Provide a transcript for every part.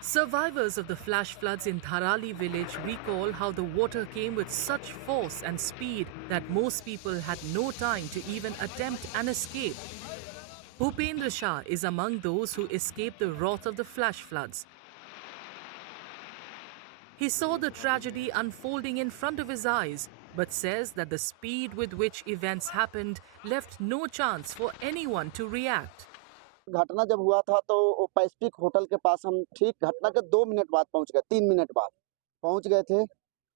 Survivors of the flash floods in Dharali village recall how the water came with such force and speed that most people had no time to even attempt an escape. Bhupendra Shah is among those who escaped the wrath of the flash floods. He saw the tragedy unfolding in front of his eyes, but says that the speed with which events happened left no chance for anyone to react. घटना जब हुआ था तो वो Pacific hotel के पास हम ठीक घटना के 2 मिनट बाद पहुंच गए, 3 मिनट बाद पहुंच गए थे।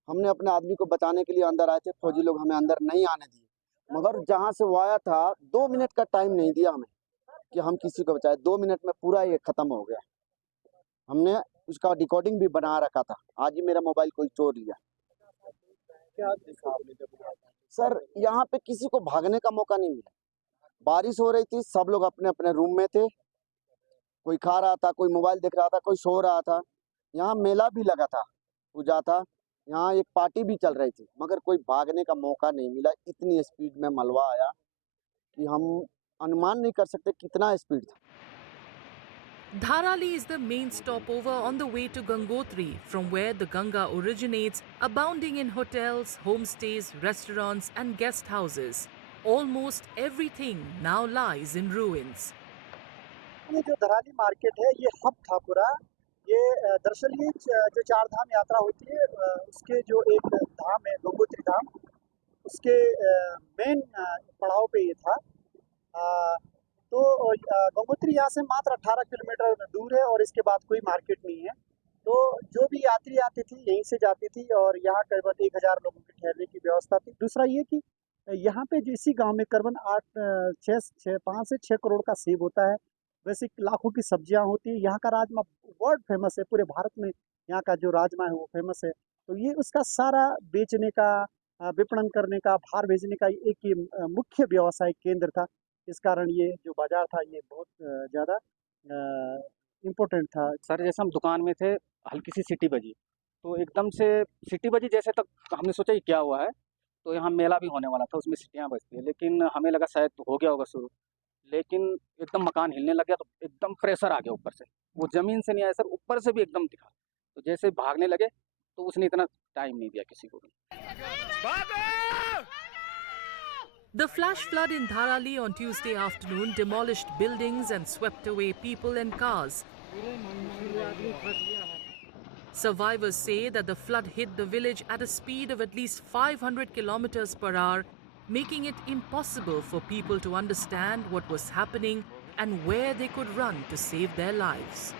हमने अपने आदमी को बचाने के लिए अंदर आए थे, फौजी लोग हमें अंदर नहीं आने दिए, मगर जहां से वो आया था 2 मिनट का टाइम नहीं दिया हमें कि हम किसी को बचाए। 2 मिनट में पूरा ये खत्म हो गया। हमने उसका रिकॉर्डिंग भी बना रखा था। आज ही मेरा मोबाइल कोई चोर लिया। क्या देखा आपने जब सर यहाँ पे किसी को भागने का मौका नहीं मिला। बारिश हो रही थी, सब लोग अपने अपने रूम में थे, कोई खा रहा था, कोई मोबाइल देख रहा था, कोई सो रहा था। यहाँ मेला भी लगा था, पूजा था, यहाँ एक पार्टी भी चल रही थी, मगर कोई भागने का मौका नहीं मिला। इतनी स्पीड में मलबा आया कि हम अनुमान नहीं कर सकते कितना स्पीड था। Dharali is the main stopover on the way to Gangotri, from where the Ganga originates, abounding in hotels, homestays, restaurants and guest houses. Almost everything now lies in ruins. ये जो धराली मार्केट है ये hub था पूरा। ये दरअसल ये जो चार धाम यात्रा होती है उसके जो एक धाम है गंगोत्री धाम, उसके मेन पड़ाव पे ये था। तो गंगोत्री यहाँ से मात्र 18 किलोमीटर दूर है और इसके बाद कोई मार्केट नहीं है। तो जो भी यात्री आती थी यहीं से जाती थी और यहाँ करीबन 1000 लोगों के ठहरने की व्यवस्था थी। दूसरा ये कि यहाँ पे जो इसी गांव में करीबन 5 से 6 करोड़ का सेब होता है। वैसे लाखों की सब्जियां होती है। यहाँ का राजमा वर्ल्ड फेमस है, पूरे भारत में यहाँ का जो राजमा है वो फेमस है। तो ये उसका सारा बेचने का, विपणन करने का, बाहर भेजने का एक ये मुख्य व्यवसायिक केंद्र था। इस कारण ये जो बाजार था ये बहुत ज़्यादा इम्पोर्टेंट था। सर जैसे हम दुकान में थे, हल्की सी सीटी बजी, तो एकदम से सीटी बजी जैसे तक हमने सोचा ये क्या हुआ है। तो यहाँ मेला भी होने वाला था, उसमें सीटियाँ बजती है, लेकिन हमें लगा शायद हो गया होगा शुरू। लेकिन एकदम मकान हिलने लग गया, तो एकदम प्रेशर आ गया ऊपर से। वो ज़मीन से नहीं आया सर, ऊपर से भी एकदम दिखा। तो जैसे भागने लगे तो उसने इतना टाइम नहीं दिया किसी को भी। The flash flood in Dharali on Tuesday afternoon demolished buildings and swept away people and cars. Survivors say that the flood hit the village at a speed of at least 500 kilometers per hour, making it impossible for people to understand what was happening and where they could run to save their lives.